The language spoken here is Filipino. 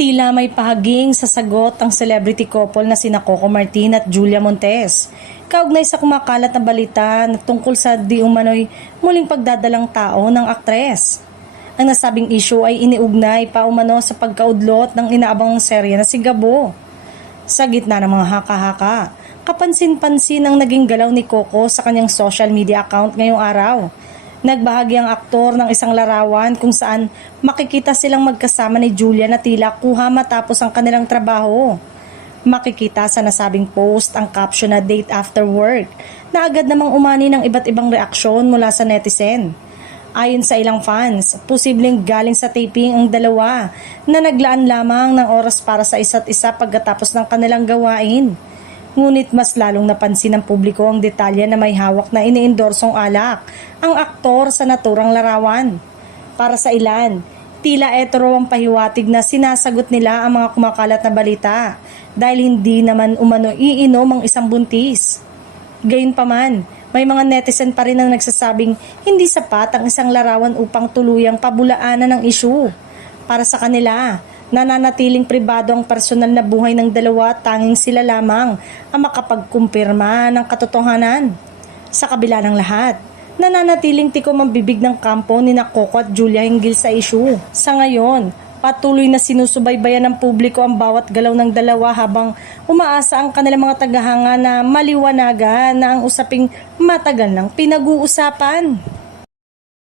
Tila may pahaging sa sagot ang celebrity couple na sina Coco Martin at Julia Montes. Kaugnay sa kumakalat na balita na tungkol sa di umano'y muling pagdadalang tao ng aktres. Ang nasabing issue ay iniugnay pa umano sa pagkaudlot ng inaabang serye na si Gabo. Sa gitna ng mga haka-haka, kapansin-pansin ang naging galaw ni Coco sa kanyang social media account ngayong araw. Nagbahagi ang aktor ng isang larawan kung saan makikita silang magkasama ni Julia na tila kuha matapos ang kanilang trabaho. Makikita sa nasabing post ang caption na date after work na agad namang umani ng iba't ibang reaksyon mula sa netizen. Ayon sa ilang fans, posibleng galing sa taping ang dalawa na naglaan lamang ng oras para sa isa't isa pagkatapos ng kanilang gawain. Ngunit mas lalong napansin ng publiko ang detalye na may hawak na iniendorsong alak ang aktor sa naturang larawan. Para sa ilan, tila eto raw ang pahiwatig na sinasagot nila ang mga kumakalat na balita dahil hindi naman umano iinom ang isang buntis. Gayunpaman, may mga netizen pa rin ang nagsasabing hindi sapat ang isang larawan upang tuluyang pabulaanan ng issue. Para sa kanila, nananatiling pribado ang personal na buhay ng dalawa, tanging sila lamang ang makapagkumpirma ng katotohanan. Sa kabila ng lahat, nananatiling tikom ang bibig ng kampo ni Coco at Julia hinggil sa issue. Sa ngayon, patuloy na sinusubaybayan ng publiko ang bawat galaw ng dalawa habang umaasa ang kanilang mga tagahanga na maliwanagan na ang usaping matagal nang pinag-uusapan.